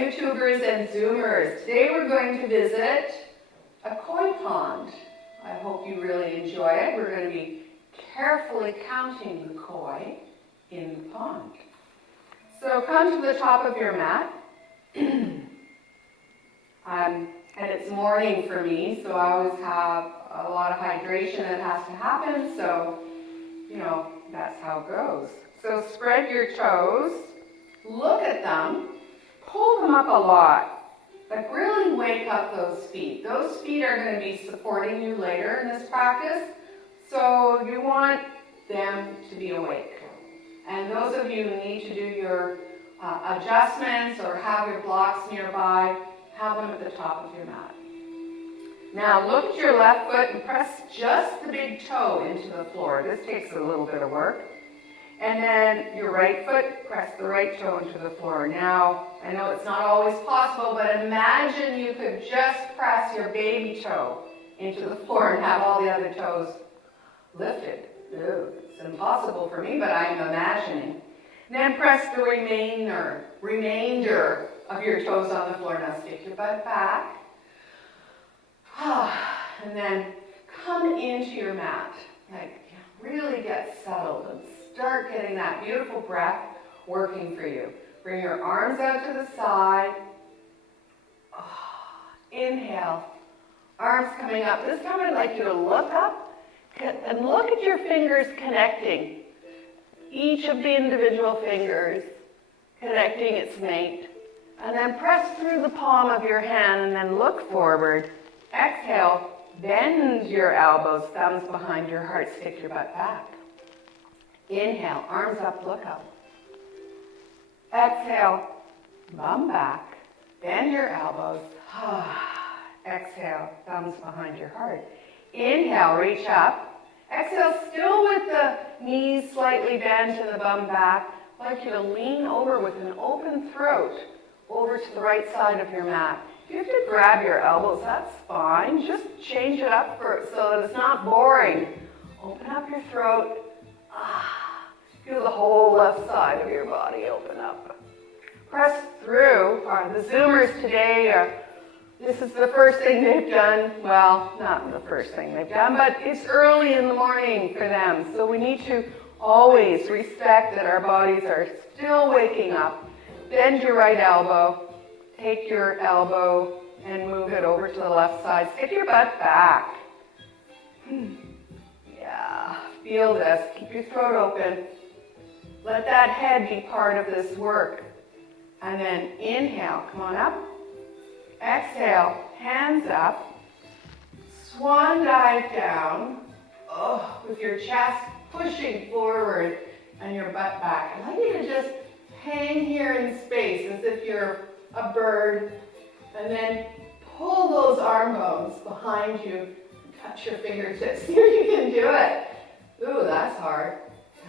YouTubers and Zoomers. Today we're going to visit a koi pond. I hope you really enjoy it. We're going to be carefully counting the koi in the pond. So come to the top of your mat. And it's morning for me, so I always have a lot of hydration that has to happen, so, that's how it goes. So spread your toes, look at them, pull them up a lot. Like really wake up those feet. Those feet are going to be supporting you later in this practice, so you want them to be awake. And those of you who need to do your adjustments or have your blocks nearby, have them at the top of your mat. Now look at your left foot and press just the big toe into the floor. This takes a little bit of work. And then your right foot, press the right toe into the floor. Now, I know it's not always possible, but imagine you could just press your baby toe into the floor and have all the other toes lifted. Ew, it's impossible for me, but I'm imagining. Then press the remainder of your toes on the floor. Now stick your butt back. And then come into your mat. Like, really get settled and start getting that beautiful breath working for you. Bring your arms out to the side. Inhale. Arms coming up. This time I'd like you to look up and look at your fingers connecting. Each of the individual fingers connecting its mate. And then press through the palm of your hand and then look forward. Exhale, bend your elbows, thumbs behind your heart, stick your butt back. Inhale, arms up, look up. Exhale, bum back, bend your elbows. Exhale, thumbs behind your heart. Inhale, reach up. Exhale, still with the knees slightly bent and the bum back. I'd like you to lean over with an open throat over to the right side of your mat. If you have to grab your elbows, that's fine. Just change it up so that it's not boring. Open up your throat. Feel the whole left side of your body open up. Press through. The Zoomers today, this is the first thing they've done. Well, not the first thing they've done, but it's early in the morning for them. So we need to always respect that our bodies are still waking up. Bend your right elbow. Take your elbow and move it over to the left side. Stick your butt back. Yeah, feel this. Keep your throat open. Let that head be part of this work. And then inhale, come on up. Exhale, hands up. Swan dive down. With your chest pushing forward and your butt back. I'd like you to just hang here in space as if you're a bird, and then pull those arm bones behind you, touch your fingertips. See if you can do it. Ooh, that's hard.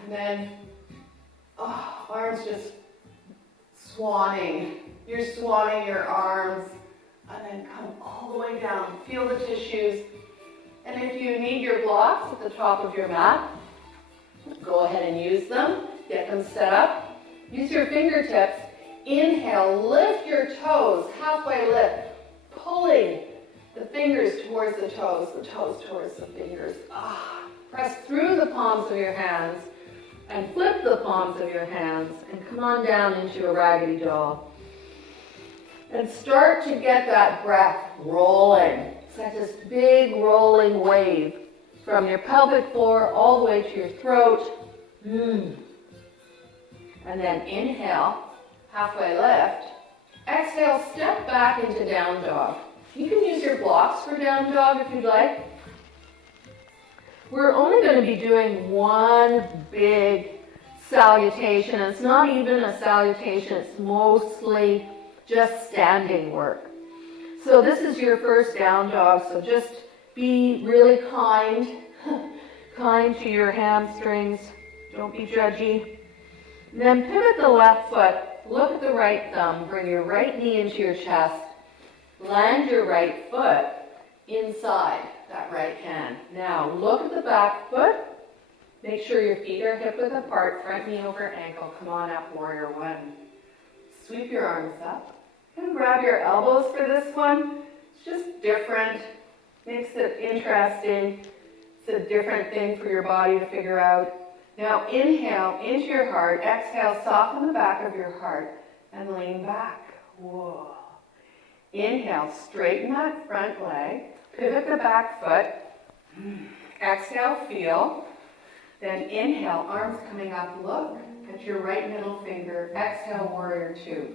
And then, arms just swanning. You're swanning your arms, and then come all the way down. Feel the tissues. And if you need your blocks at the top of your mat, go ahead and use them. Get them set up. Use your fingertips. Inhale, lift your toes, halfway lift, pulling the fingers towards the toes towards the fingers. Press through the palms of your hands and flip the palms of your hands and come on down into a raggedy doll. And start to get that breath rolling. It's like this big rolling wave from your pelvic floor all the way to your throat. And then inhale. Halfway lift. Exhale, step back into down dog. You can use your blocks for down dog if you'd like. We're only going to be doing one big salutation. It's not even a salutation, it's mostly just standing work. So this is your first down dog, so just be really kind to your hamstrings. Don't be judgy. Then pivot the left foot. Look at the right thumb. Bring your right knee into your chest. Land your right foot inside that right hand. Now look at the back foot. Make sure your feet are hip width apart. Front knee over ankle. Come on up, warrior one. Sweep your arms up and grab your elbows for this one. It's just different, makes it interesting. It's a different thing for your body to figure out. Now inhale into your heart, exhale, soften the back of your heart and lean back. Whoa. Inhale, straighten that front leg, pivot the back foot. Exhale, feel. Then inhale, arms coming up, look at your right middle finger. Exhale, warrior two.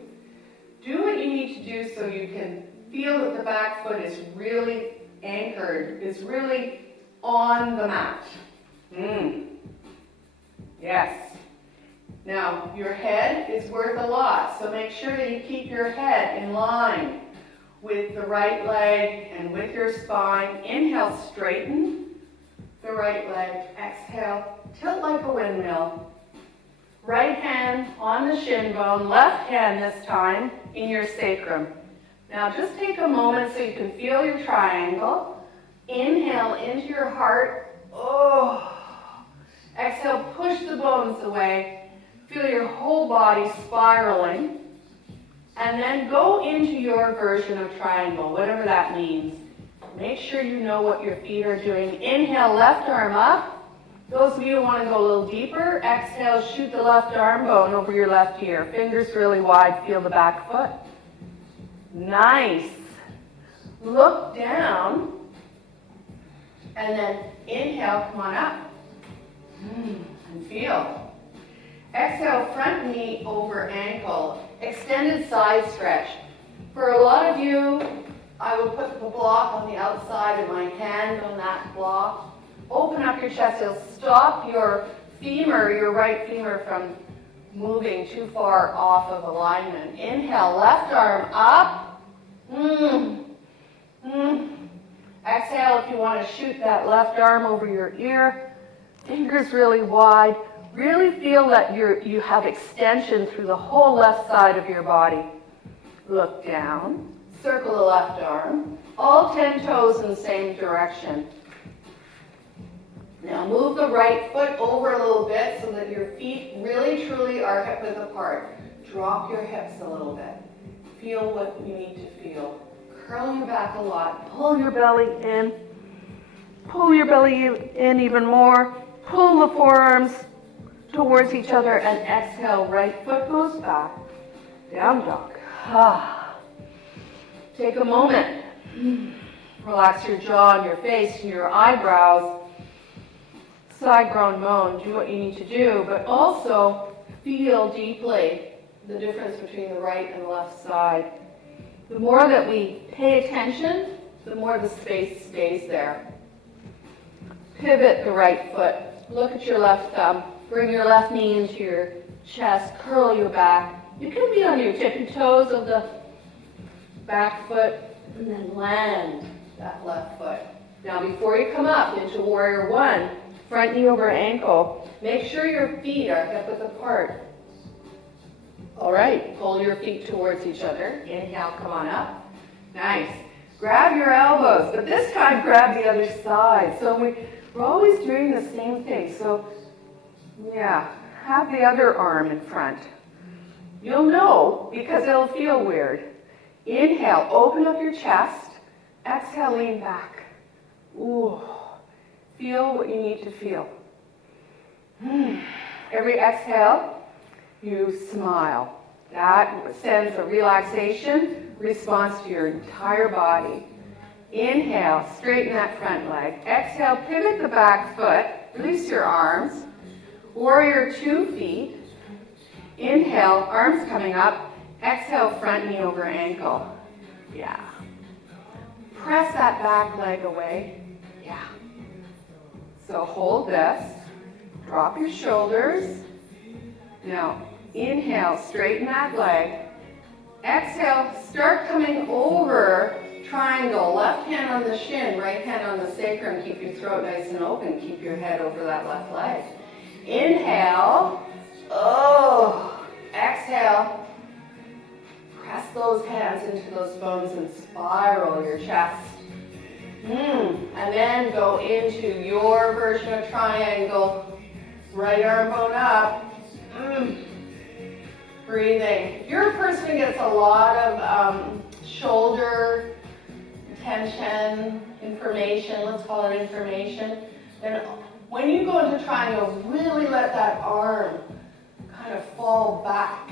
Do what you need to do so you can feel that the back foot is really anchored, is really on the mat. Yes. Now, your head is worth a lot, so make sure that you keep your head in line with the right leg and with your spine. Inhale, straighten the right leg. Exhale, tilt like a windmill. Right hand on the shin bone, left hand this time in your sacrum. Now just take a moment so you can feel your triangle. Inhale into your heart. Oh. Exhale, push the bones away. Feel your whole body spiraling. And then go into your version of triangle, whatever that means. Make sure you know what your feet are doing. Inhale, left arm up. Those of you who want to go a little deeper, exhale, shoot the left arm bone over your left ear. Fingers really wide, feel the back foot. Nice. Look down. And then inhale, come on up. And feel. Exhale, front knee over ankle. Extended side stretch. For a lot of you, I will put the block on the outside of my hand on that block. Open up your chest. It'll stop your femur, your right femur, from moving too far off of alignment. Inhale, left arm up. Exhale if you want to shoot that left arm over your ear. Fingers really wide. Really feel that you have extension through the whole left side of your body. Look down. Circle the left arm. All 10 toes in the same direction. Now move the right foot over a little bit so that your feet really truly are hip width apart. Drop your hips a little bit. Feel what you need to feel. Curl your back a lot. Pull your belly in. Pull your belly in even more. Pull the forearms towards each other and exhale. Right foot goes back. Down dog. Take a moment. Relax your jaw and your face and your eyebrows. Side groan moan. Do what you need to do, but also feel deeply the difference between the right and the left side. The more that we pay attention, the more the space stays there. Pivot the right foot. Look at your left thumb. Bring your left knee into your chest. Curl your back. You can be on your tippy toes of the back foot and then land that left foot. Now before you come up into warrior one, front knee over ankle, make sure your feet are hip width apart. All right, pull your feet towards each other. Inhale, come on up. Nice. Grab your elbows, but this time grab the other side. So we're always doing the same thing. So yeah, have the other arm in front. You'll know because it'll feel weird. Inhale, open up your chest. Exhale, lean back. Ooh. Feel what you need to feel. Every exhale, you smile. That sends a relaxation response to your entire body. Inhale, straighten that front leg. Exhale, pivot the back foot. Release your arms. Warrior 2 feet. Inhale, arms coming up. Exhale, front knee over ankle. Yeah. Press that back leg away. Yeah. So hold this. Drop your shoulders. Now, inhale, straighten that leg. Exhale, start coming over triangle. Left hand on the shin, right hand on the sacrum. Keep your throat nice and open. Keep your head over that left leg. Inhale. Oh. Exhale. Press those hands into those bones and spiral your chest. And then go into your version of triangle. Right arm bone up. Breathing. If you're a person who gets a lot of shoulder tension, information, let's call it information, then when you go into triangle, really let that arm kind of fall back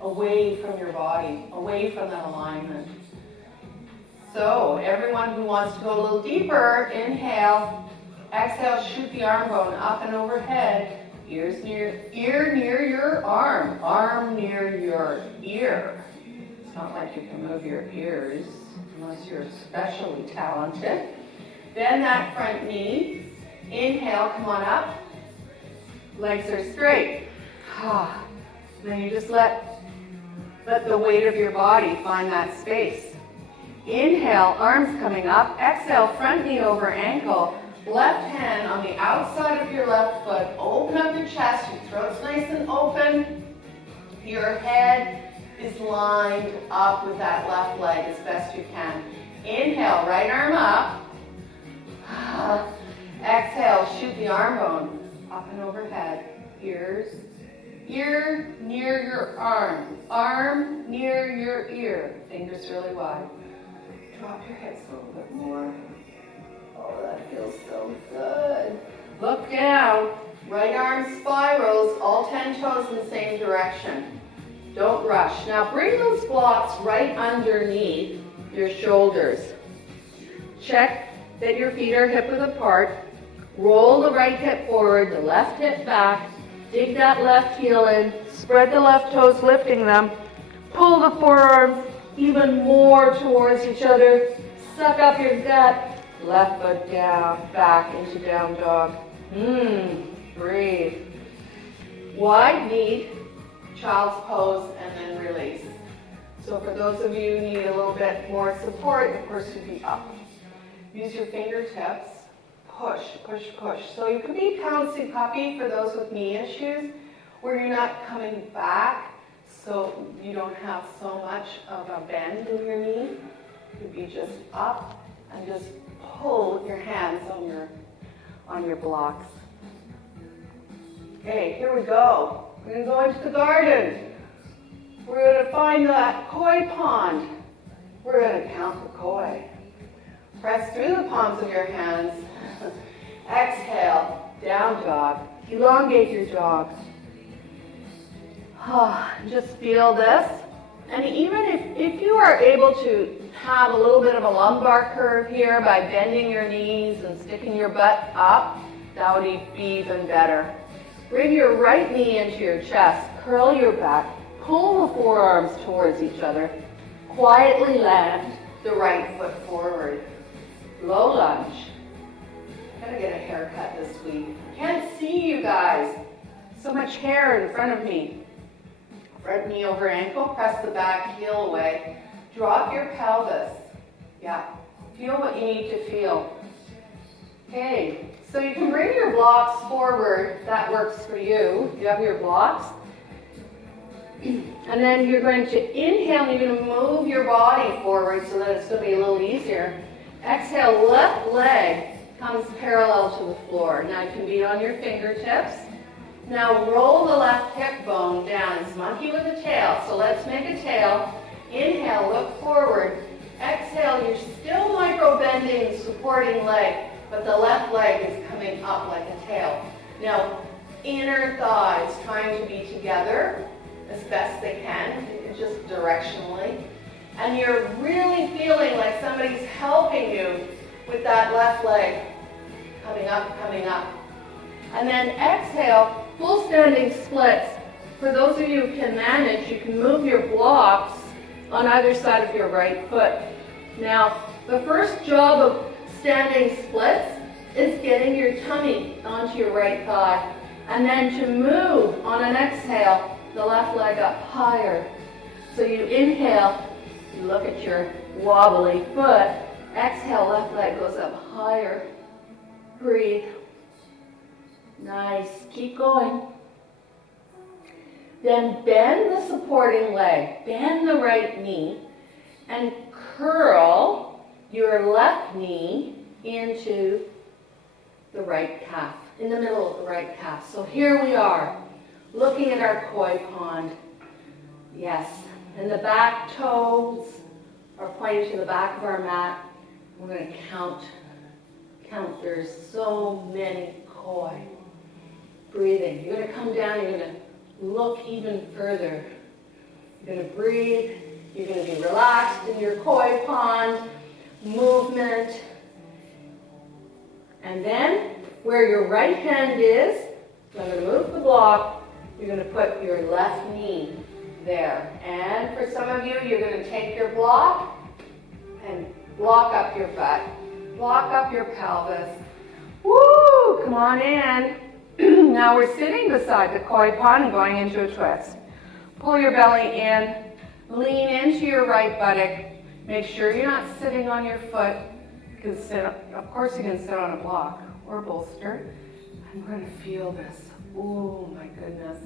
away from your body, away from that alignment. So everyone who wants to go a little deeper, inhale, exhale, shoot the arm bone up and overhead. Ear near your arm near your ear. It's not like you can move your ears unless you're especially talented. Bend that front knee. Inhale, come on up. Legs are straight. Then you just let the weight of your body find that space. Inhale, arms coming up. Exhale, front knee over ankle. Left hand on the outside of your left foot. Open up your chest. Your throat's nice and open. Your head is lined up with that left leg as best you can. Inhale, right arm up. Exhale, shoot the arm bone up and overhead. Ear near your arm near your ear. Fingers really wide. Drop your hips a little bit more. Oh, that feels so good. Look down. Right arm spirals, all 10 toes in the same direction. Don't rush. Now bring those blocks right underneath your shoulders. Check that your feet are hip width apart. Roll the right hip forward, the left hip back. Dig that left heel in. Spread the left toes, lifting them. Pull the forearms even more towards each other. Suck up your gut. Left foot down, back into down dog. Breathe. Wide knee, child's pose, and then release. So for those of you who need a little bit more support, of course you'd be up. Use your fingertips. Push, push, push. So you can be pouncy puppy for those with knee issues, where you're not coming back, so you don't have so much of a bend in your knee. You could be just up and just pull your hands on your blocks. Okay, here we go. We're going to go into the garden. We're going to find that koi pond. We're going to count the koi. Press through the palms of your hands. Exhale, down dog. Elongate your dog. Just feel this. And even if you are able to have a little bit of a lumbar curve here by bending your knees and sticking your butt up, that would be even better. Bring your right knee into your chest, curl your back, pull the forearms towards each other, quietly land the right foot forward. Low lunge. I'm gonna get a haircut this week. Can't see you guys. So much hair in front of me. Front knee over ankle, press the back heel away. Drop your pelvis. Yeah, feel what you need to feel. Okay, so you can bring your blocks forward. That works for you. You have your blocks. And then you're going to inhale, and you're going to move your body forward so that it's going to be a little easier. Exhale, left leg comes parallel to the floor. Now you can be on your fingertips. Now roll the left hip bone down. It's monkey with a tail. So let's make a tail. Inhale, look forward. Exhale, you're still micro-bending, supporting leg, but the left leg is coming up like a tail. Now, inner thighs trying to be together as best they can, just directionally. And you're really feeling like somebody's helping you with that left leg coming up, coming up. And then exhale, full standing splits. For those of you who can manage, you can move your blocks on either side of your right foot. Now, the first job of standing splits is getting your tummy onto your right thigh. And then to move on an exhale, the left leg up higher. So you inhale, you look at your wobbly foot. Exhale, left leg goes up higher. Breathe. Nice. Keep going. Then bend the supporting leg. Bend the right knee and curl your left knee into the right calf, in the middle of the right calf. So here we are, looking at our koi pond. Yes. And the back toes are pointing to the back of our mat. We're going to count. There's so many koi. Breathing. You're going to come down. You're going to look even further. You're going to breathe. You're going to be relaxed in your koi pond movement. And then, where your right hand is, so I'm going to move the block. You're going to put your left knee there. And for some of you, you're going to take your block and block up your butt. Block up your pelvis. Woo! Come on in. Now we're sitting beside the koi pond and going into a twist. Pull your belly in. Lean into your right buttock. Make sure you're not sitting on your foot. You can sit, of course you can sit on a block or bolster. I'm going to feel this. Oh my goodness.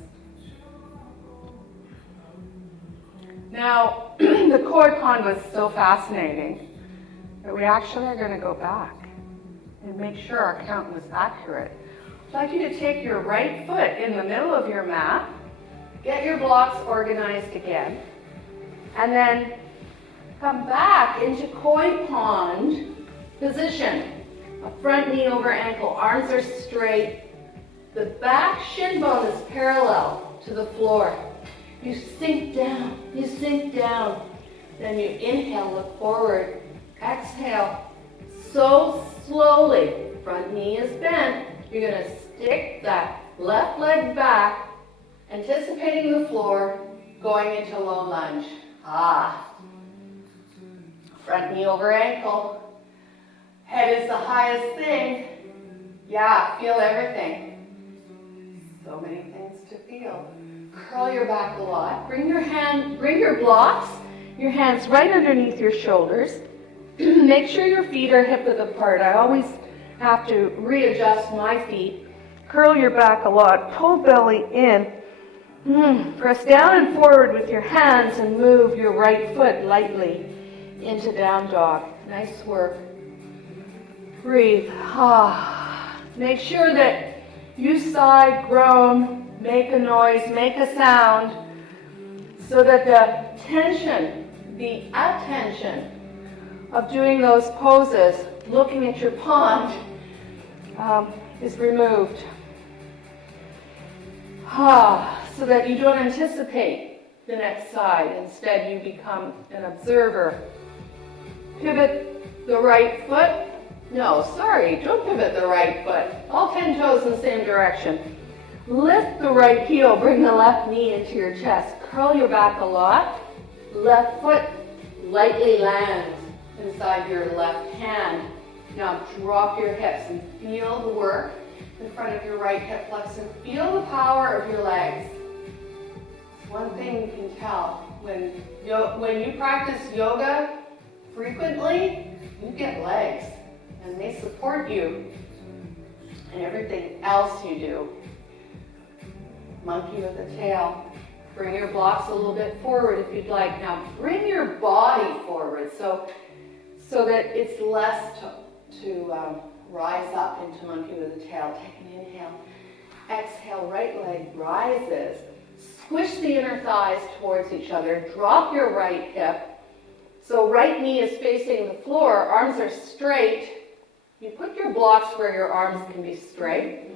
Now, the koi pond was so fascinating that we actually are going to go back and make sure our count was accurate. I'd like you to take your right foot in the middle of your mat, get your blocks organized again, and then come back into koi pond position. A front knee over ankle, arms are straight. The back shin bone is parallel to the floor. You sink down, Then you inhale, look forward. Exhale, so slowly. Front knee is bent. You're going to stick that left leg back, anticipating the floor, going into low lunge. Front knee over ankle. Head is the highest thing. Yeah, feel everything. So many things to feel. Curl your back a lot. Bring your blocks, your hands right underneath your shoulders. Make sure your feet are hip width apart. I always have to readjust my feet. Curl your back a lot. Pull belly in. Press down and forward with your hands and move your right foot lightly into down dog. Nice work. Breathe. Make sure that you sigh, groan, make a noise, make a sound, so that the tension, the attention of doing those poses, looking at your pond, is removed. So that you don't anticipate the next side. Instead, you become an observer. Pivot the right foot. No, sorry, don't pivot the right foot. All 10 toes in the same direction. Lift the right heel, bring the left knee into your chest. Curl your back a lot. Left foot lightly lands inside your left hand. Now drop your hips and feel the work in front of your right hip flexor. Feel the power of your legs. It's one thing you can tell. When you practice yoga frequently, you get legs. And they support you in everything else you do. Monkey with the tail. Bring your blocks a little bit forward if you'd like. Now bring your body forward so that it's less to rise up into monkey with the tail. Take an inhale. Exhale, right leg rises. Squish the inner thighs towards each other. Drop your right hip. So right knee is facing the floor. Arms are straight. You put your blocks where your arms can be straight.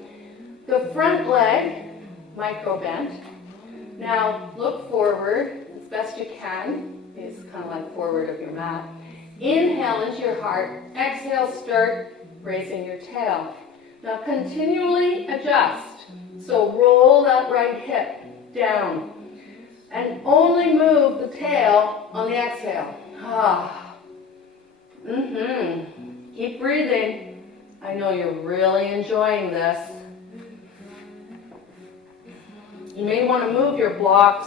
The front leg, micro bent. Now look forward as best you can. It's kind of like forward of your mat. Inhale into your heart. Exhale, start raising your tail. Now continually adjust. So roll that right hip down. And only move the tail on the exhale. Keep breathing. I know you're really enjoying this. You may want to move your blocks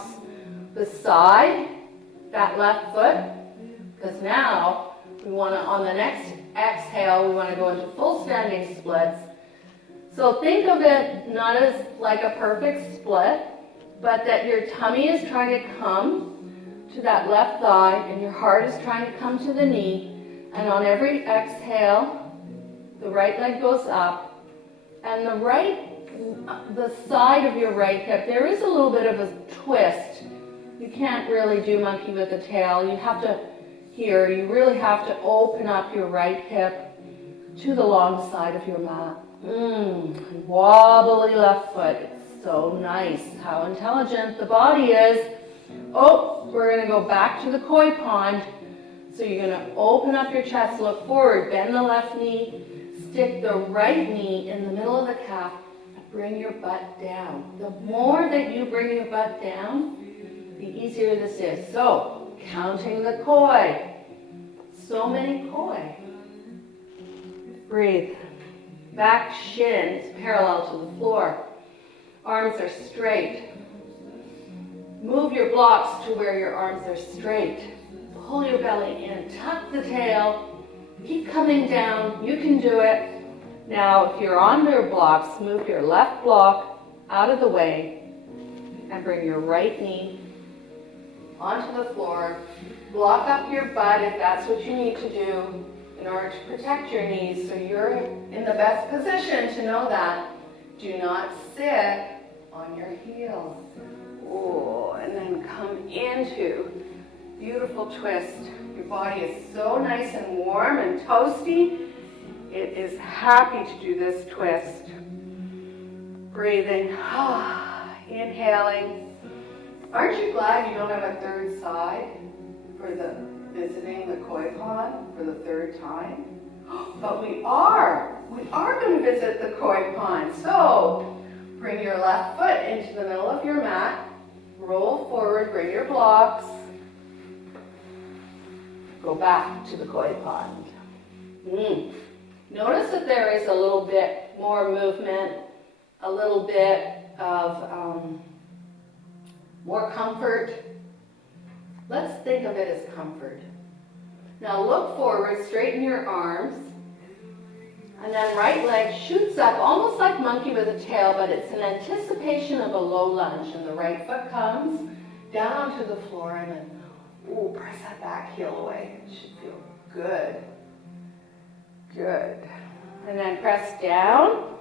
beside that left foot, because now we want to, on the next exhale, we want to go into full standing splits. So think of it not as like a perfect split, but that your tummy is trying to come to that left thigh and your heart is trying to come to the knee. And on every exhale, the right leg goes up, and the side of your right hip, there is a little bit of a twist. You can't really do monkey with the tail. You have to, here, you really have to open up your right hip to the long side of your mat. Wobbly left foot. It's so nice how intelligent the body is. Oh, we're going to go back to the koi pond. So you're going to open up your chest, look forward, bend the left knee, stick the right knee in the middle of the calf, and bring your butt down. The more that you bring your butt down, the easier this is. So, counting the koi. So many koi. Breathe. Back shin is parallel to the floor. Arms are straight. Move your blocks to where your arms are straight. Pull your belly in. Tuck the tail. Keep coming down. You can do it. Now, if you're on your blocks, move your left block out of the way and bring your right knee onto the floor. Block up your butt if that's what you need to do in order to protect your knees so you're in the best position to know that. Do not sit on your heels. Oh, and then come into beautiful twist. Your body is so nice and warm and toasty. It is happy to do this twist. Breathing, inhaling. Aren't you glad you don't have a third side for visiting the koi pond for the third time? But we are going to visit the koi pond. So bring your left foot into the middle of your mat. Roll forward, bring your blocks. Go back to the koi pond. Notice that there is a little bit more movement, a little bit of more comfort. Let's think of it as comfort. Now look forward, straighten your arms, and then right leg shoots up, almost like monkey with a tail, but it's an anticipation of a low lunge. And the right foot comes down onto the floor, and then press that back heel away. It should feel good. Good. And then press down,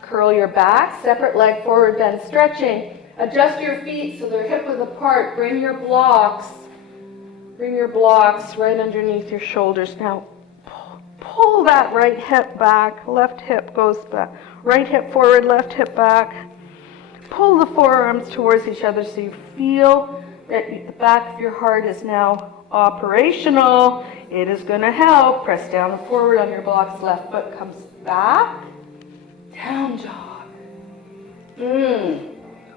curl your back, separate leg forward, bend, stretching. Adjust your feet so they're hip width apart. Bring your blocks right underneath your shoulders. Now, pull that right hip back, left hip goes back. Right hip forward, left hip back. Pull the forearms towards each other so you feel that the back of your heart is now operational. It is going to help. Press down and forward on your blocks. Left foot comes back. Down dog.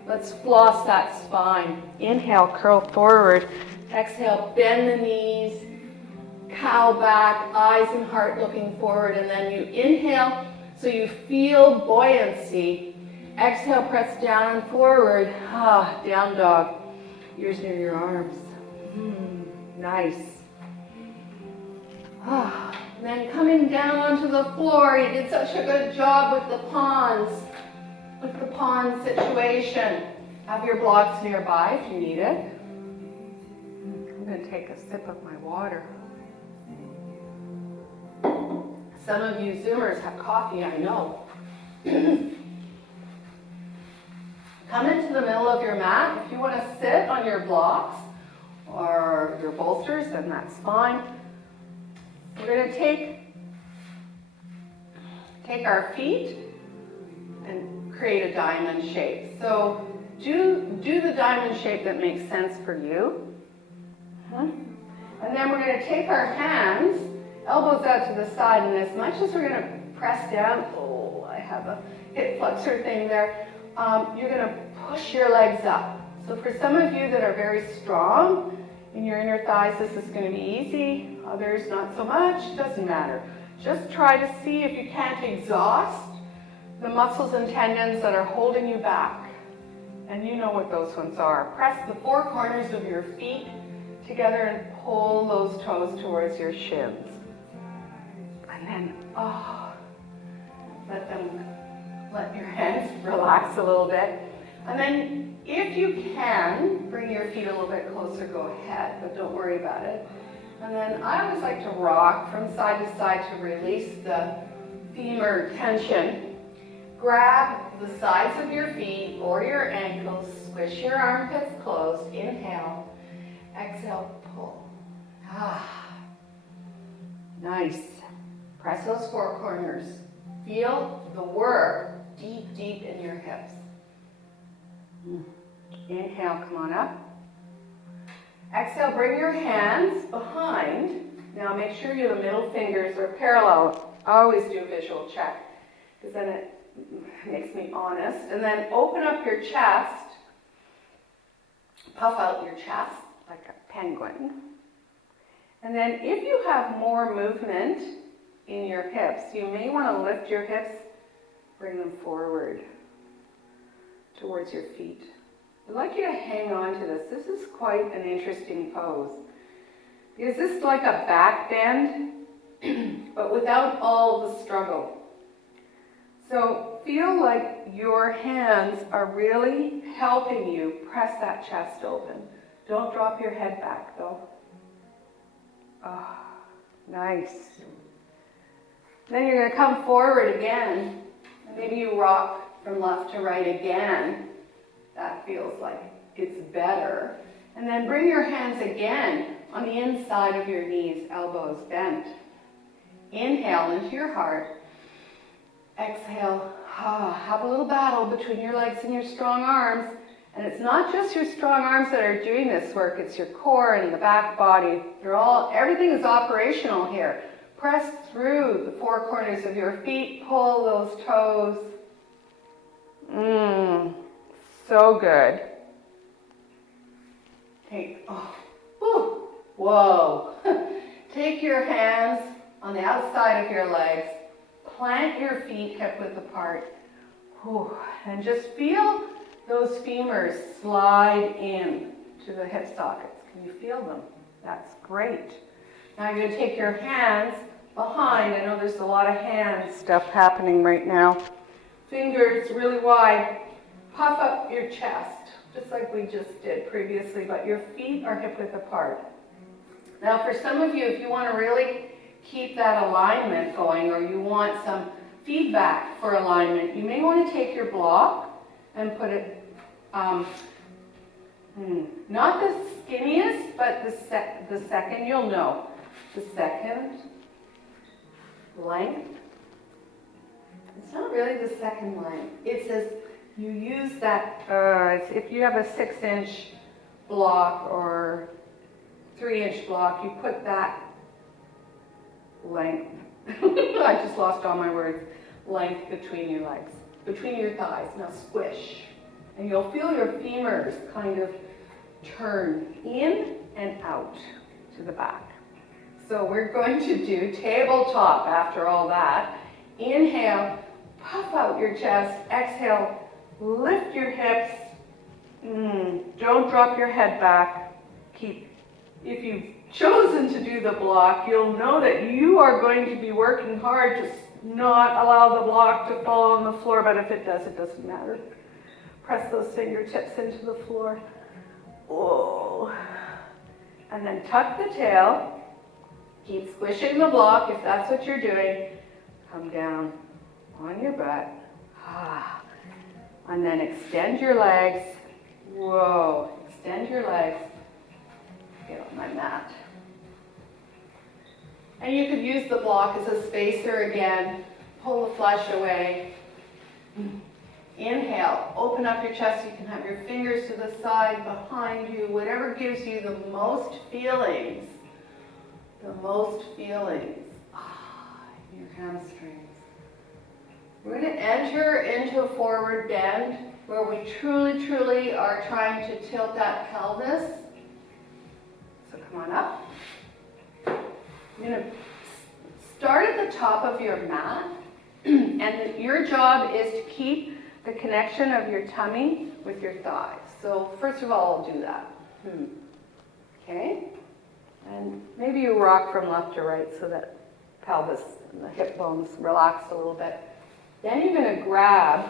Let's floss that spine. Inhale, curl forward. Exhale, bend the knees. Cow back, eyes and heart looking forward. And then you inhale so you feel buoyancy. Exhale, press down and forward. Down dog. Ears near your arms. Nice. Then coming down onto the floor. You did such a good job with the pond situation. Have your blocks nearby if you need it. I'm going to take a sip of my water. Some of you Zoomers have coffee, I know. Come into the middle of your mat. If you want to sit on your blocks or your bolsters, then that's fine. We're going to take our feet and create a diamond shape. So do the diamond shape that makes sense for you. And then we're going to take our hands, elbows out to the side, and as much as we're going to press down, I have a hip flexor thing there, you're going to push your legs up. So for some of you that are very strong in your inner thighs, this is going to be easy. Others, not so much. Doesn't matter. Just try to see if you can't exhaust the muscles and tendons that are holding you back. And you know what those ones are. Press the four corners of your feet together and pull those toes towards your shins. And then, let your hands relax a little bit. And then, if you can, bring your feet a little bit closer, go ahead, but don't worry about it. And then I always like to rock from side to side to release the femur tension. grab the sides of your feet or your ankles, squish your armpits closed, inhale, exhale, pull. Nice. Press those four corners. Feel the work deep, deep in your hips. Inhale, come on up. Exhale, bring your hands behind. Now make sure your middle fingers are parallel. Always do a visual check, because then it makes me honest. And then open up your chest. Puff out your chest like a penguin. And then if you have more movement in your hips, you may want to lift your hips, bring them forward towards your feet. I'd like you to hang on to this. This is quite an interesting pose. Because this is like a back bend, but without all the struggle. So feel like your hands are really helping you press that chest open. Don't drop your head back though. Oh, nice. Then you're going to come forward again. Maybe you rock from left to right again. That feels like it's better. And then bring your hands again on the inside of your knees, elbows bent. Inhale into your heart. Exhale. Have a little battle between your legs and your strong arms. And it's not just your strong arms that are doing this work, it's your core and the back body. Everything is operational here. Press through the four corners of your feet, pull those toes. So good. Whoa. Take your hands on the outside of your legs, plant your feet hip width apart, and just feel those femurs slide in to the hip sockets. Can you feel them? That's great. Now you're going to take your hands behind. I know there's a lot of hand stuff happening right now. Fingers really wide. Puff up your chest, just like we just did previously, but your feet are hip width apart. Now for some of you, if you want to really keep that alignment going, or you want some feedback for alignment, you may want to take your block and put it, not the skinniest, but the second, you'll know, the second length. It's not really the second length. It says you use that, if you have a 6-inch block or 3-inch block, you put that length, I just lost all my words, length between your legs, between your thighs. Now squish. And you'll feel your femurs kind of turn in and out to the back. So we're going to do tabletop after all that. Inhale, puff out your chest. Exhale, lift your hips. Don't drop your head back. If you've chosen to do the block, you'll know that you are going to be working hard to not allow the block to fall on the floor, but if it does, it doesn't matter. Press those fingertips into the floor. And then tuck the tail. Keep squishing the block if that's what you're doing. Come down on your butt. And then extend your legs. Extend your legs. Get on my mat. And you could use the block as a spacer again. Pull the flesh away. Inhale, open up your chest. You can have your fingers to the side, behind you, whatever gives you the most feelings. The most feelings in your hamstrings. We're going to enter into a forward bend where we truly, truly are trying to tilt that pelvis. So come on up. You're going to start at the top of your mat, and your job is to keep the connection of your tummy with your thighs. So first of all, I'll do that. Okay? And maybe you rock from left to right so that pelvis and the hip bones relax a little bit. Then you're going to grab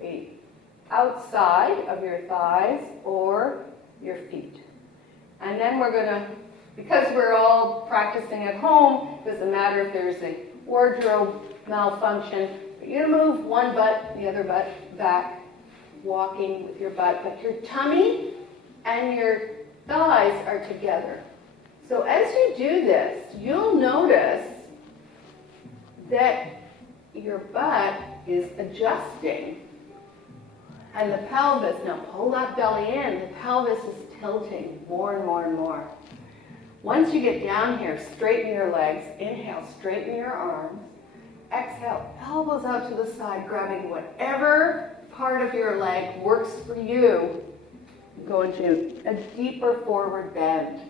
the outside of your thighs or your feet. And then we're going to, because we're all practicing at home, doesn't matter if there's a wardrobe malfunction, You're gonna move one butt, the other butt back, walking with your butt, but your tummy and your thighs are together. So as you do this, you'll notice that your butt is adjusting. And the pelvis, now pull that belly in, the pelvis is tilting more and more and more. Once you get down here, straighten your legs. Inhale, straighten your arms. Exhale, elbows out to the side, grabbing whatever part of your leg works for you. Go into a deeper forward bend.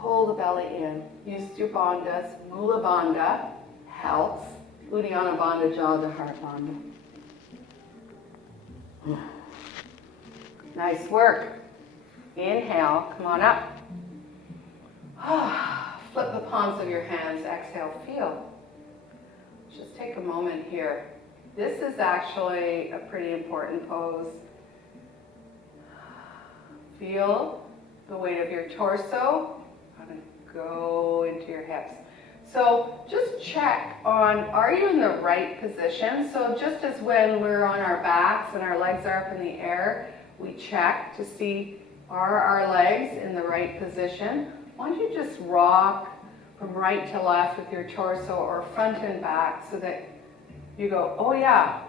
Pull the belly in. Use your bandhas. Mula bandha helps. Uddiyana bandha, jaw to heart bandha. Nice work. Inhale, come on up. Flip the palms of your hands. Exhale, feel. Just take a moment here. This is actually a pretty important pose. Feel the weight of your torso. Kind of go into your hips. So just check on, are you in the right position? So just as when we're on our backs and our legs are up in the air, we check to see, are our legs in the right position? Why don't you just rock from right to left with your torso or front and back so that you go, oh yeah,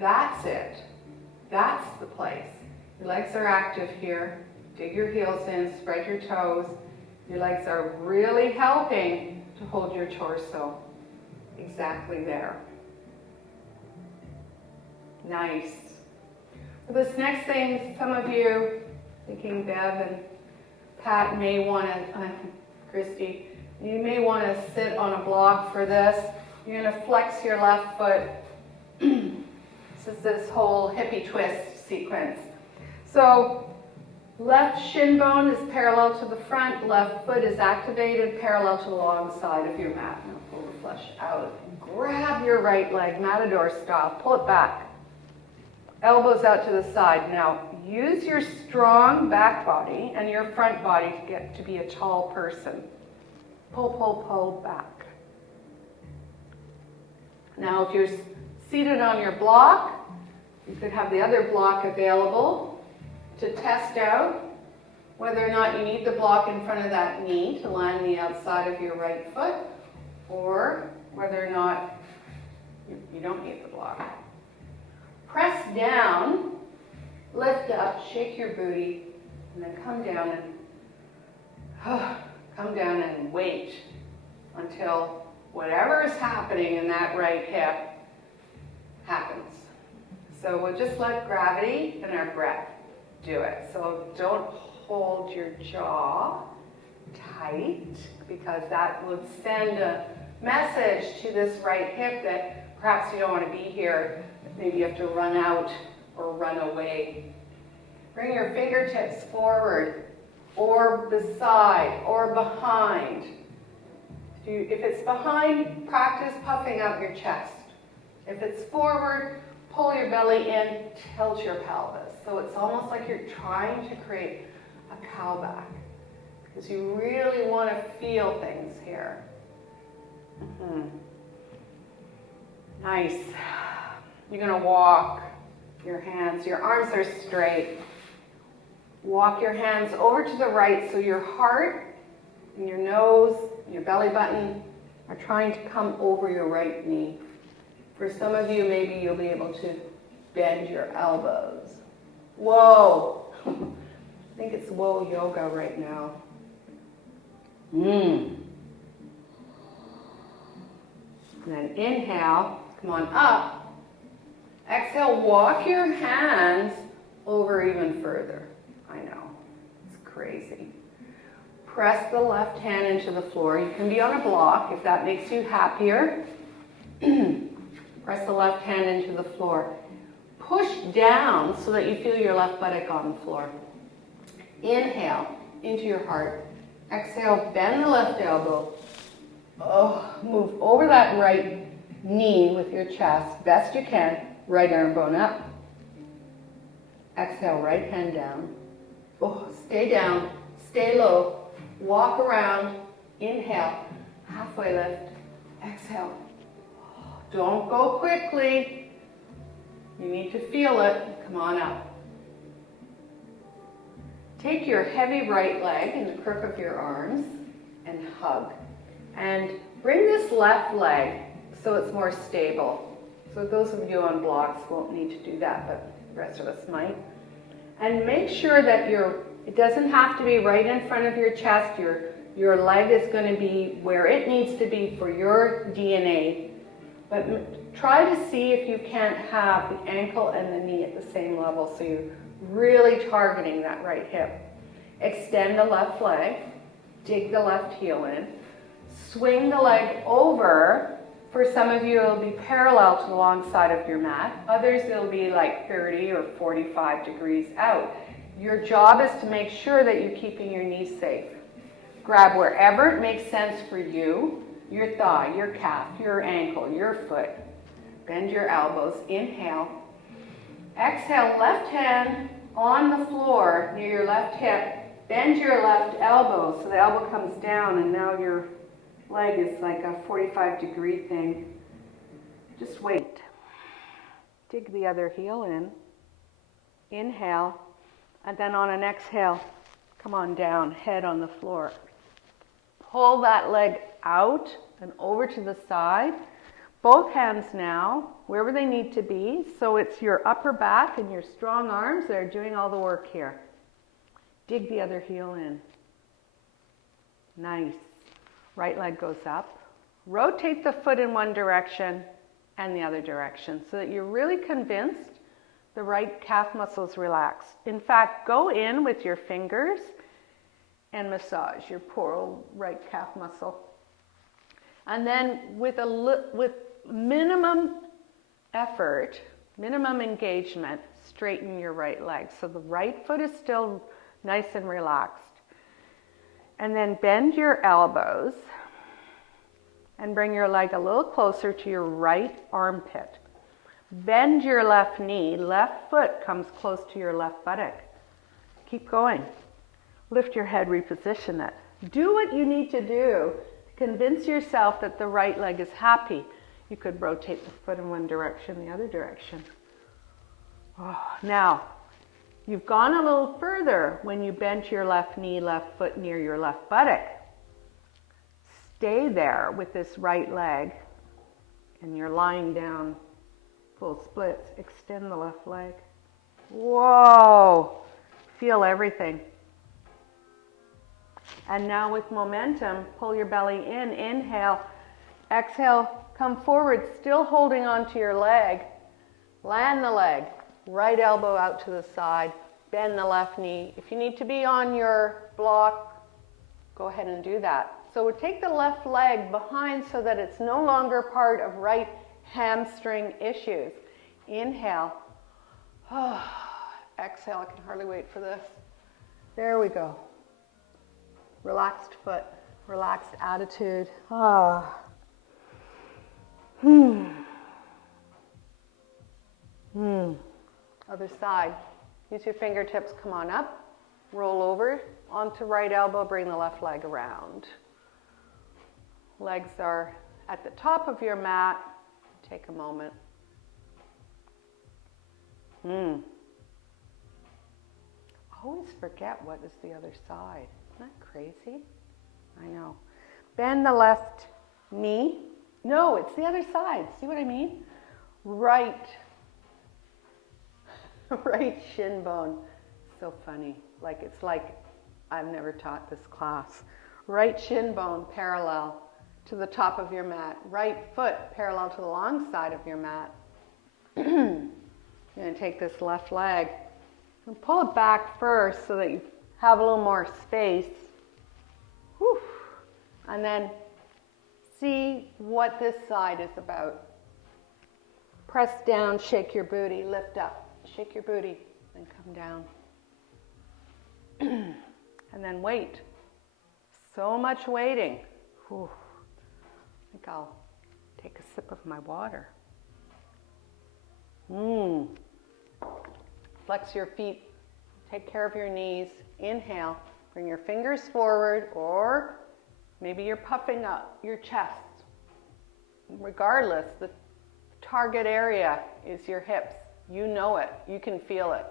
that's it. That's the place. Your legs are active here. Dig your heels in, spread your toes. Your legs are really helping to hold your torso exactly there. Nice. For this next thing, some of you, thinking Bev and Pat may want to, Christy, you may want to sit on a block for this. You're going to flex your left foot. This is this whole hippie twist sequence. So left shin bone is parallel to the front, left foot is activated, parallel to the long side of your mat. Now pull the flesh out. Grab your right leg, matador style, pull it back. Elbows out to the side. Now use your strong back body and your front body to get to be a tall person. Pull, pull, pull back. Now if you're seated on your block, you could have the other block available to test out whether or not you need the block in front of that knee to land the outside of your right foot, or whether or not you don't need the block. Press down, lift up, shake your booty, and then come down and wait until whatever is happening in that right hip happens. So we'll just let gravity and our breath do it. So don't hold your jaw tight, because that would send a message to this right hip that perhaps you don't want to be here. Maybe you have to run out or run away. Bring your fingertips forward or beside or behind. If it's behind, practice puffing out your chest. If it's forward, pull your belly in, tilt your pelvis. So it's almost like you're trying to create a cow back, because you really want to feel things here. Nice. You're going to walk your hands, your arms are straight. Walk your hands over to the right so your heart and your nose, your belly button are trying to come over your right knee. For some of you, maybe you'll be able to bend your elbows. Whoa! I think it's whoa yoga right now. And then inhale, come on up. Exhale, walk your hands over even further. I know, it's crazy. Press the left hand into the floor. You can be on a block if that makes you happier. Press the left hand into the floor. Push down so that you feel your left buttock on the floor. Inhale into your heart. Exhale, bend the left elbow. Move over that right knee with your chest, best you can. Right arm bone up. Exhale, right hand down. Stay down, stay low. Walk around. Inhale, halfway lift. Exhale, Don't go quickly. You need to feel it. Come on up. Take your heavy right leg in the crook of your arms and hug. And bring this left leg so it's more stable. So those of you on blocks won't need to do that, but the rest of us might. And make sure that it doesn't have to be right in front of your chest. Your leg is going to be where it needs to be for your DNA. But try to see if you can't have the ankle and the knee at the same level, so you're really targeting that right hip. Extend the left leg, dig the left heel in, swing the leg over. For some of you, it'll be parallel to the long side of your mat. Others, it'll be like 30 or 45 degrees out. Your job is to make sure that you're keeping your knees safe. Grab wherever it makes sense for you. Your thigh, your calf, your ankle, your foot. Bend your elbows. Inhale. Exhale, left hand on the floor near your left hip. Bend your left elbow so the elbow comes down and now your leg is like a 45-degree thing. Just wait. Dig the other heel in. Inhale. And then on an exhale, come on down, head on the floor. Pull that leg out and over to the side. Both hands now, wherever they need to be. So it's your upper back and your strong arms that are doing all the work here. Dig the other heel in. Nice. Right leg goes up. Rotate the foot in one direction and the other direction so that you're really convinced the right calf muscle is relaxed. In fact, go in with your fingers and massage your poor old right calf muscle. And then with minimum effort, minimum engagement, straighten your right leg. So the right foot is still nice and relaxed. And then bend your elbows and bring your leg a little closer to your right armpit. Bend your left knee, left foot comes close to your left buttock. Keep going. Lift your head, reposition it. Do what you need to do to convince yourself that the right leg is happy. You could rotate the foot in one direction, the other direction. Oh, now, you've gone a little further when you bent your left knee, left foot near your left buttock. Stay there with this right leg and you're lying down full splits. Extend the left leg. Whoa! Feel everything. And now with momentum, pull your belly in. Inhale. Exhale, come forward, still holding onto your leg. Land the leg. Right elbow out to the side. Bend the left knee. If you need to be on your block, go ahead and do that. So we take the left leg behind so that it's no longer part of right hamstring issues. Inhale. Oh, exhale. I can hardly wait for this. There we go. Relaxed foot, relaxed attitude. Ah. Other side. Use your fingertips, come on up. Roll over onto right elbow, bring the left leg around. Legs are at the top of your mat. Take a moment. Always forget what is the other side. Isn't that crazy? I know. Bend the left knee. No, it's the other side. See what I mean? Right shin bone. So funny. It's like I've never taught this class. Right shin bone parallel to the top of your mat. Right foot parallel to the long side of your mat. You're going to take this left leg and pull it back first so that you have a little more space. Whew. And then see what this side is about. Press down, shake your booty, lift up. Shake your booty, then come down. And then wait. So much waiting. Whew. I think I'll take a sip of my water. Flex your feet. Take care of your knees. Inhale. Bring your fingers forward, or maybe you're puffing up your chest. Regardless, the target area is your hips. You know it. You can feel it.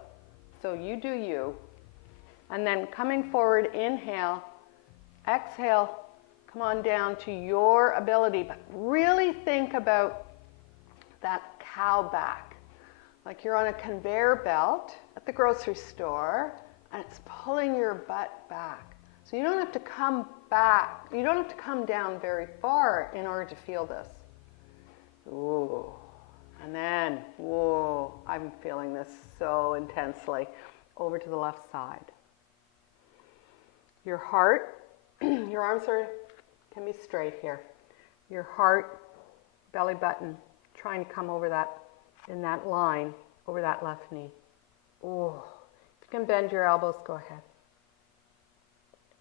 So you do you. And then coming forward, inhale. Exhale, come on down to your ability. But really think about that cow back. Like you're on a conveyor belt at the grocery store and it's pulling your butt back. So you don't have to come back. You don't have to come down very far in order to feel this. Ooh. And then, whoa, I'm feeling this so intensely. Over to the left side. Your heart, your arms can be straight here. Your heart, belly button, trying to come over that, in that line, over that left knee. Oh, if you can bend your elbows, go ahead.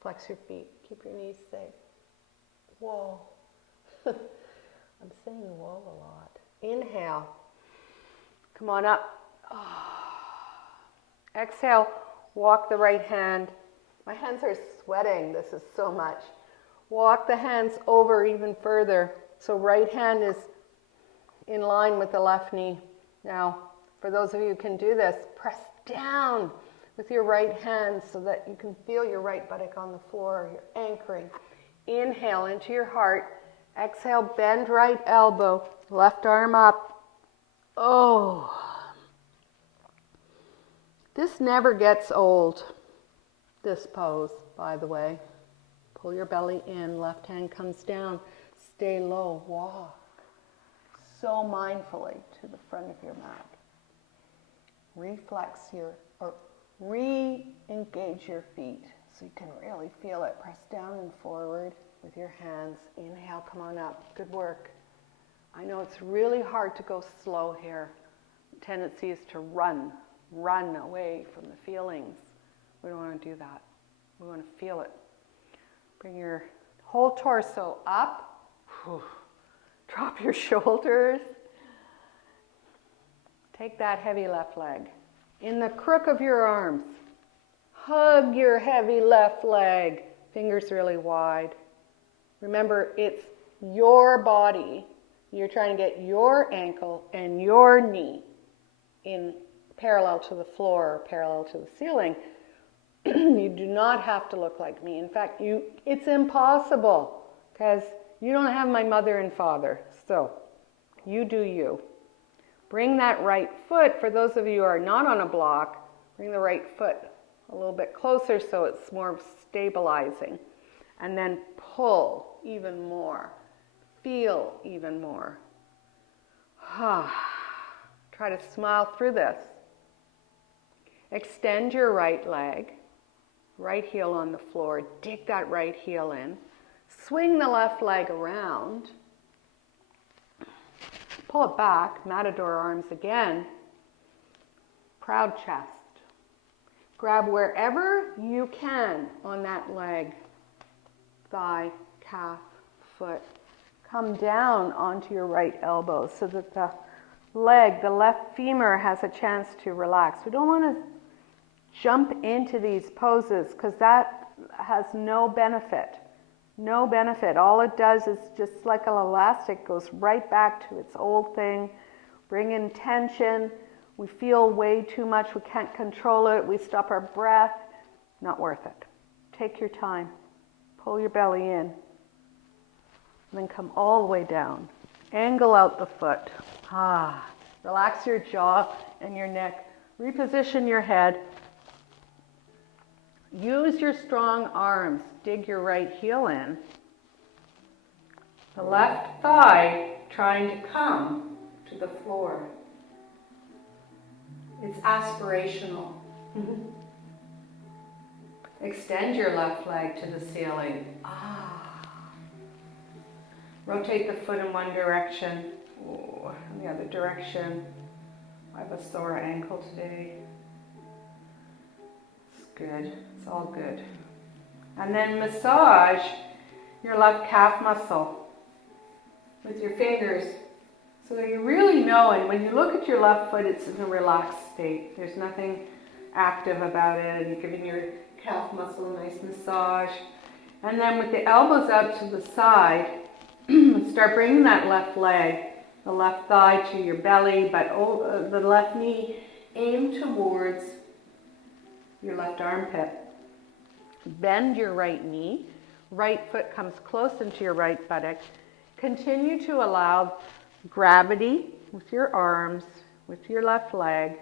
Flex your feet, keep your knees safe. Whoa. I'm saying whoa a lot. Inhale, come on up. Oh. Exhale, walk the right hand. My hands are sweating, this is so much. Walk the hands over even further. So right hand is in line with the left knee. Now, for those of you who can do this, press down with your right hand so that you can feel your right buttock on the floor. You're anchoring. Inhale into your heart. Exhale, bend right elbow, left arm up. Oh. This never gets old, this pose, by the way. Pull your belly in, left hand comes down. Stay low, walk so mindfully to the front of your mat. Re-engage your feet so you can really feel it. Press down and forward with your hands. Inhale, come on up. Good work. I know it's really hard to go slow here. The tendency is to run away from the feelings. We don't want to do that. We want to feel it. Bring your whole torso up. Drop your shoulders. Take that heavy left leg. In the crook of your arms, hug your heavy left leg. Fingers really wide. Remember, it's your body. You're trying to get your ankle and your knee in parallel to the floor or parallel to the ceiling. You do not have to look like me. In fact, it's impossible because you don't have my mother and father. So you do you. Bring that right foot, for those of you who are not on a block, bring the right foot a little bit closer so it's more stabilizing. And then pull even more. Feel even more. Try to smile through this. Extend your right leg. Right heel on the floor. Dig that right heel in. Swing the left leg around. Pull it back. Matador arms again. Proud chest. Grab wherever you can on that leg. Thigh, calf, foot. Come down onto your right elbow so that the leg, the left femur, has a chance to relax. We don't want to jump into these poses because that has no benefit. No benefit. All it does is just like an elastic, goes right back to its old thing. Bring in tension. We feel way too much. We can't control it. We stop our breath. Not worth it. Take your time. Pull your belly in. And then come all the way down. Angle out the foot. Relax your jaw and your neck. Reposition your head. Use your strong arms. Dig your right heel in. The left thigh trying to come to the floor. It's aspirational. Extend your left leg to the ceiling. Rotate the foot in one direction. In the other direction. I have a sore ankle today. It's good. It's all good. And then massage your left calf muscle with your fingers so that you really know, and when you look at your left foot, it's in a relaxed state. There's nothing active about it, and you're giving your calf muscle a nice massage. And then with the elbows out to the side, start bringing that left leg the left thigh to your belly, but the left knee aim towards your left armpit. Bend your right knee. Right foot comes close into your right buttock. Continue to allow gravity with your arms, with your left leg,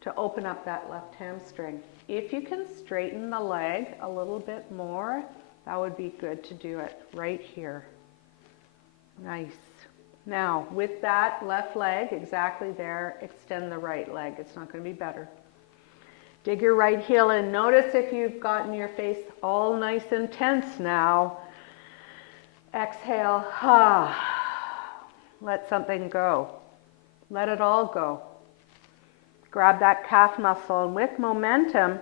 to open up that left hamstring. If you can straighten the leg a little bit more, that would be good to do it right here. Nice. Now, with that left leg exactly there, extend the right leg. It's not going to be better. Dig your right heel in. Notice if you've gotten your face all nice and tense now. Exhale. Let something go. Let it all go. Grab that calf muscle, and with momentum,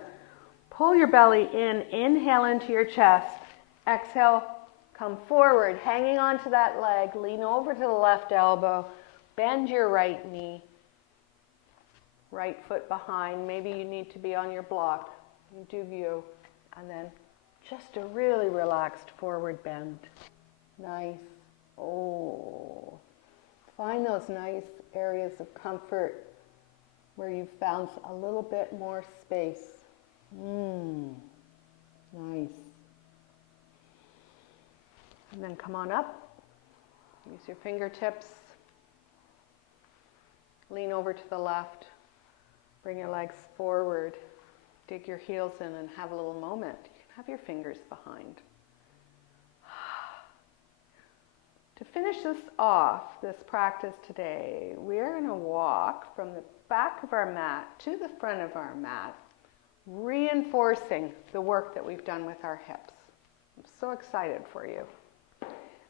pull your belly in. Inhale into your chest. Exhale, come forward, hanging onto that leg. Lean over to the left elbow. Bend your right knee. Right foot behind. Maybe you need to be on your block. You do you. And then just a really relaxed forward bend. Nice. Oh. Find those nice areas of comfort where you've found a little bit more space. Nice. And then come on up. Use your fingertips. Lean over to the left. Bring your legs forward. Dig your heels in and have a little moment. You can have your fingers behind. To finish this off, this practice today, we're going to walk from the back of our mat to the front of our mat, reinforcing the work that we've done with our hips. I'm so excited for you.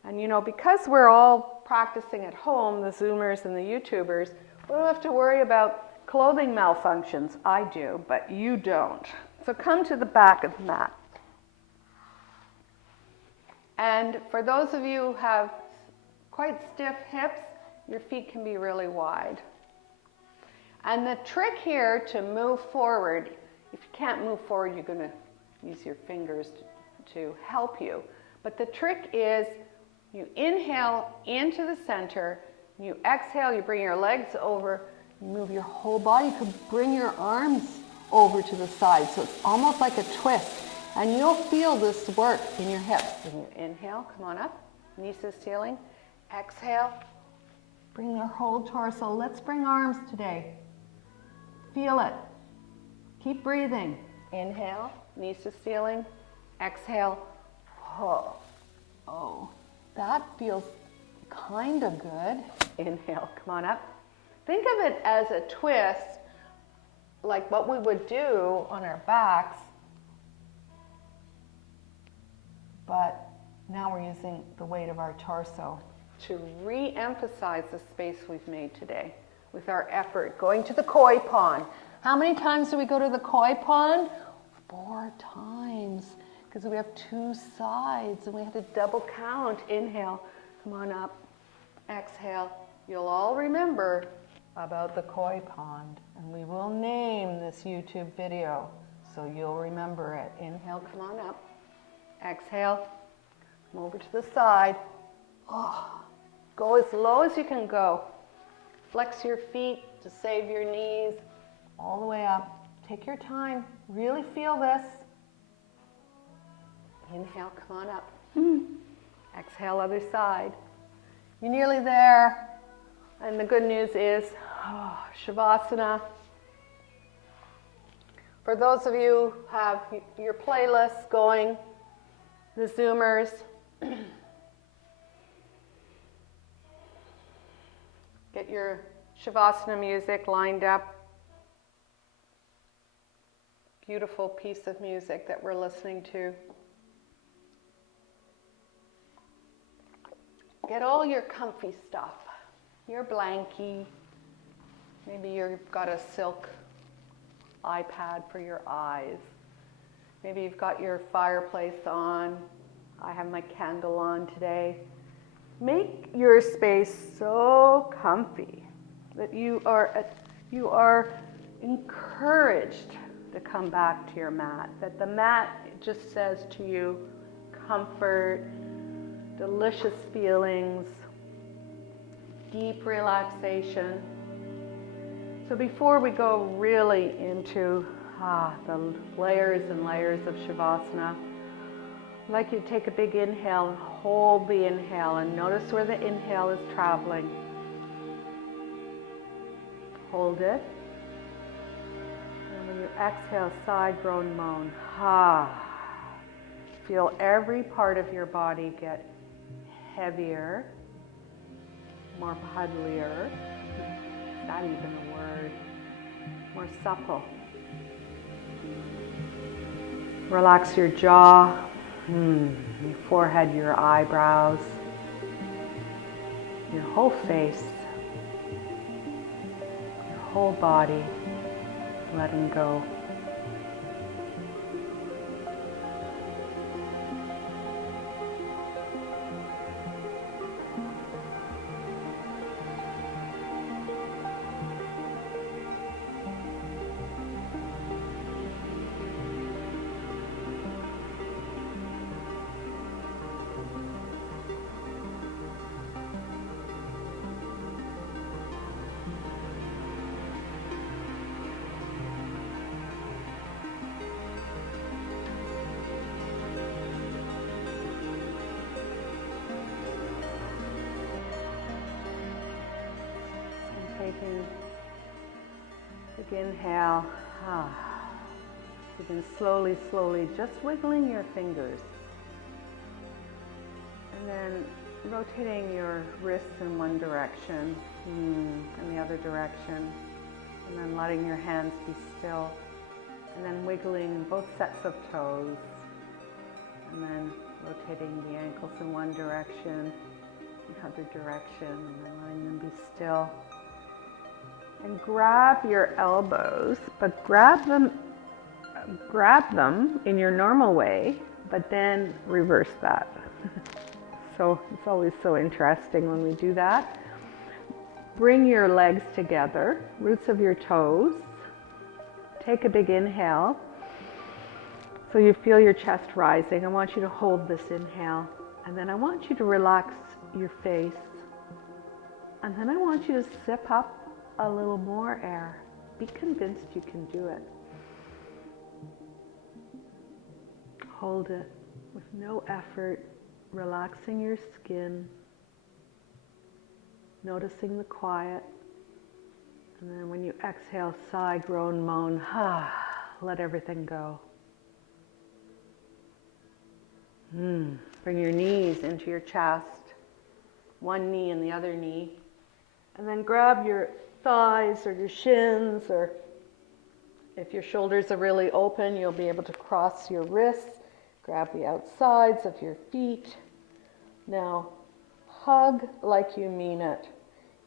And you know, because we're all practicing at home, the Zoomers and the YouTubers, we don't have to worry about clothing malfunctions. I do, but you don't. So come to the back of the mat. And for those of you who have quite stiff hips, your feet can be really wide. And the trick here to move forward, if you can't move forward, you're going to use your fingers to help you. But the trick is you inhale into the center, you exhale, you bring your legs over, you move your whole body. You can bring your arms over to the side, so it's almost like a twist. And you'll feel this work in your hips. And you inhale, come on up, knees to the ceiling. Exhale, bring your whole torso. Let's bring arms today. Feel it. Keep breathing. Inhale, knees to ceiling. Exhale. Oh, that feels kind of good. Inhale, come on up. Think of it as a twist, like what we would do on our backs, but now we're using the weight of our torso to re-emphasize the space we've made today with our effort. Going to the koi pond. How many times do we go to the koi pond? 4 times, because we have 2 sides and we had to double count. Inhale, come on up. Exhale. You'll all remember about the koi pond, and we will name this YouTube video so you'll remember it. Inhale, come on up. Exhale, come over to the side. Go as low as you can go. Flex your feet to save your knees. All the way up. Take your time. Really feel this. Inhale, come on up. Exhale, other side. You're nearly there. And the good news is, Shavasana. For those of you who have your playlists going, the Zoomers, get your Shavasana music lined up. Beautiful piece of music that we're listening to. Get all your comfy stuff. Your blankie. Maybe you've got a silk iPad for your eyes. Maybe you've got your fireplace on. I have my candle on today. Make your space so comfy that you are encouraged to come back to your mat. That the mat just says to you, comfort, delicious feelings. deep relaxation. So before we go really into the layers and layers of Shavasana, I'd like you to take a big inhale and hold the inhale and notice where the inhale is traveling. Hold it. And when you exhale, side groan moan. Feel every part of your body get heavier, more puddlier. Is that even a word? More supple. Relax your jaw, your forehead, your eyebrows, your whole face, your whole body, letting go. Taking a big inhale. Begin slowly, slowly, just wiggling your fingers. And then rotating your wrists in one direction and the other direction. And then letting your hands be still. And then wiggling both sets of toes. And then rotating the ankles in one direction, the other direction, and then letting them be still. And grab your elbows, but grab them in your normal way, but then reverse that. So it's always so interesting when we do that. Bring your legs together, roots of your toes. Take a big inhale. So you feel your chest rising. I want you to hold this inhale. And then I want you to relax your face. And then I want you to sip up a little more air. Be convinced you can do it. Hold it with no effort, relaxing your skin, noticing the quiet. And then when you exhale, sigh, groan, moan, let everything go. Bring your knees into your chest, one knee and the other knee. And then grab your thighs or your shins, or if your shoulders are really open, you'll be able to cross your wrists, grab the outsides of your feet. Now, hug like you mean it.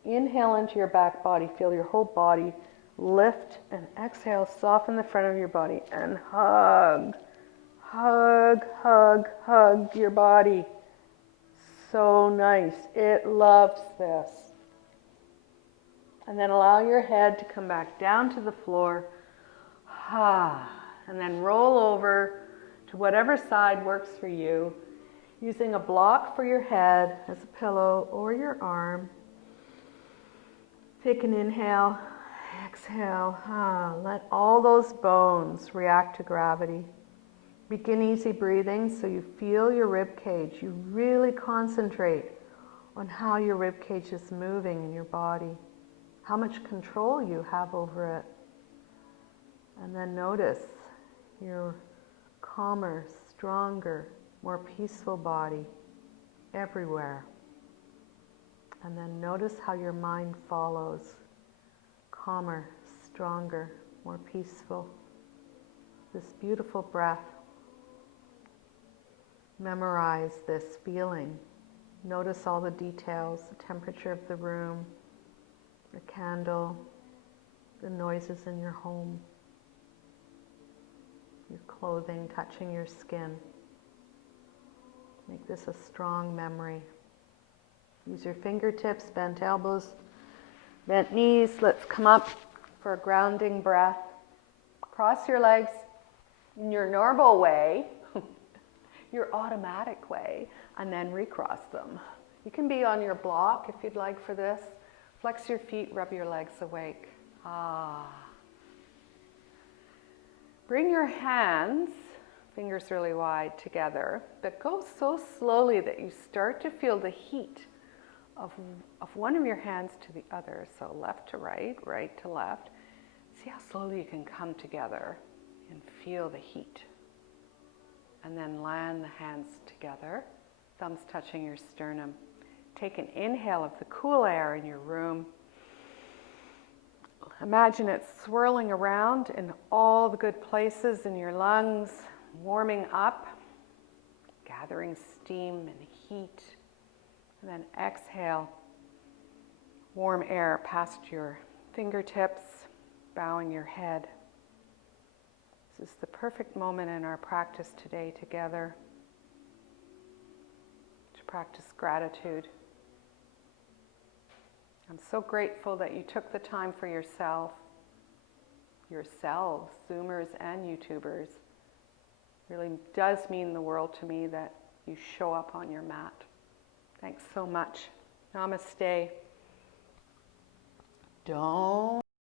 Inhale into your back body, feel your whole body lift, and exhale, soften the front of your body and hug. Hug, hug, hug your body. So nice. It loves this. And then allow your head to come back down to the floor. And then roll over to whatever side works for you, using a block for your head as a pillow or your arm. Take an inhale, exhale. Let all those bones react to gravity. Begin easy breathing so you feel your rib cage. You really concentrate on how your rib cage is moving in your body, how much control you have over it. And then notice your calmer, stronger, more peaceful body everywhere. And then notice how your mind follows. Calmer, stronger, more peaceful. This beautiful breath. Memorize this feeling. Notice all the details, the temperature of the room, the candle, the noises in your home, your clothing touching your skin. Make this a strong memory. Use your fingertips, bent elbows, bent knees. Let's come up for a grounding breath. Cross your legs in your normal way, your automatic way, and then recross them. You can be on your block if you'd like for this. Flex your feet, rub your legs awake. Ah. Bring your hands, fingers really wide, together, but go so slowly that you start to feel the heat of one of your hands to the other. So left to right, right to left. See how slowly you can come together and feel the heat. And then land the hands together, thumbs touching your sternum. Take an inhale of the cool air in your room. Imagine it swirling around in all the good places in your lungs, warming up, gathering steam and heat. And then exhale, warm air past your fingertips, bowing your head. This is the perfect moment in our practice today together to practice gratitude. I'm so grateful that you took the time for yourself, yourselves, Zoomers and YouTubers. It really does mean the world to me that you show up on your mat. Thanks so much. Namaste. Don't